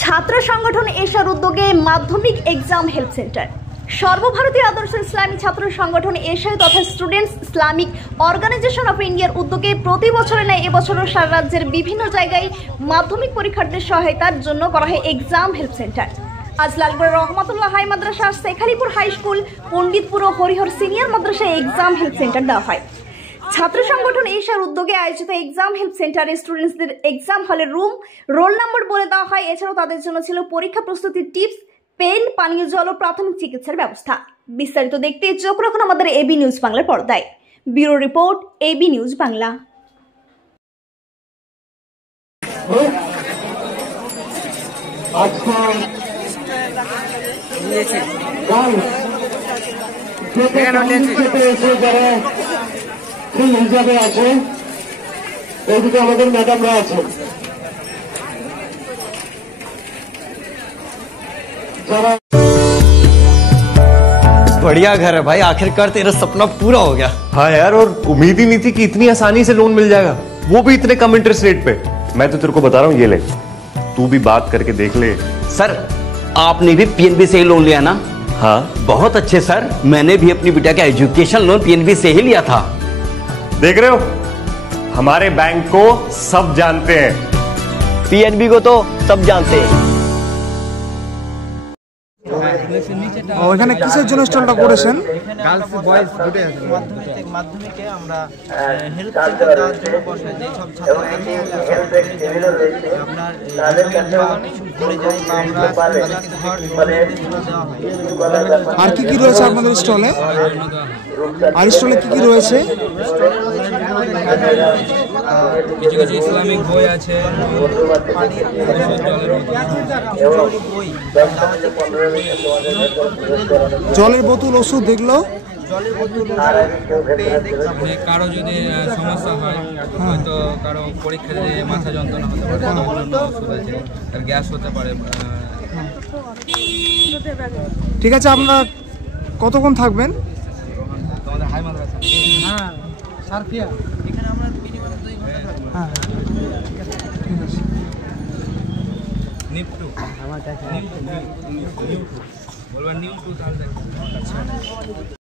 ছাত্র সংগঠন এশার উদ্যোগে মাধ্যমিক এক্সাম হেল্প সেন্টার। সর্বভারতীয় আদর্শ ইসলামী ছাত্র সংগঠন এশার তথা স্টুডেন্টস ইসলামিক অর্গানাইজেশন অফ ইন্ডিয়ার উদ্যোগে প্রতি বছরের ন্যায় এবছরও সারা রাজ্যের বিভিন্ন জায়গায় মাধ্যমিক পরীক্ষার্থীদের সহায়তার জন্য করা হয় এক্সাম হেল্প সেন্টার। আজ লালগড়ের রহমতুল্লাহ হাই মাদ্রাসা, শেখ আলীপুর হাই স্কুল, পণ্ডিতপুর ও হরিহর সিনিয়র মাদ্রাসায় এক্সাম হেল্প সেন্টার দেওয়া হয়। ছাত্র সংগঠন এশার উদ্যোগে আয়োজিত এক্সাম হেল্প সেন্টারে স্টুডেন্টসদের এক্সাম হলের রুম, রোল নম্বর বলে দেওয়া হয়। এছাড়াও তাদের জন্য ছিল পরীক্ষা প্রস্তুতির টিপস, পেন, পানীয় জল ও প্রাথমিক চিকিৎসার ব্যবস্থা। বিস্তারিত দেখতে চোখ রাখুন আমাদের এবি নিউজ বাংলার পর্দায়। Bureau report, AB news Bangla. হিসাবে আছে ওইদিকে আমাদের ম্যাডামরা আছেন, যারা बढ़िया घर है भाई, आखिरकार तेरा सपना पूरा हो गया। हाँ यार, और उम्मीद ही नहीं थी कि इतनी आसानी से लोन मिल जाएगा, वो भी इतने कम इंटरेस्ट रेट पे। मैं तो तेरे को बता रहा हूँ, ये ले, तू भी बात करके देख ले। सर, आपने भी पीएनबी से ही लोन लिया ना? हाँ, बहुत अच्छे सर, मैंने भी अपनी बेटा का एजुकेशन लोन पीएनबी से ही लिया था। देख रहे हो, हमारे बैंक को सब जानते हैं। पीएनबी को तो सब जानते हैं। ওখানে কিসের জন্য স্টলটা করেছেন? গার্লস বয়েজ দুটোই আছে। মাধ্যমিকে আমরা হেল্প সেন্টার দেওয়ার জন্য বসে যে সব ছাত্ররা আপনার ঘুরে যায় বা আমরা দেওয়া হয়। আর কি কি রয়েছে আপনাদের স্টলে? আর স্টলে কি কি রয়েছে? কিছু কিছু ইসলামিক বই আছে, জলের বোতল, ওষুধ, দেখলো কারো যদি সমস্যা হয়, হয়তো কারো পরীক্ষা দিয়ে মাথা যন্ত্রণা হতে পারে, তার জন্য ওষুধ আছে, তার গ্যাস হতে পারে। ঠিক আছে, আপনারা কতক্ষণ থাকবেন? তোমাদের হাই মাদ্রাসা, হ্যাঁ সারফিয়া, এখানে আমরা মিনিমাম 2 ঘন্টা থাকবো। হ্যাঁ ঠিক আছে। নিউ টু বলবেন, নিউ টু তাহলে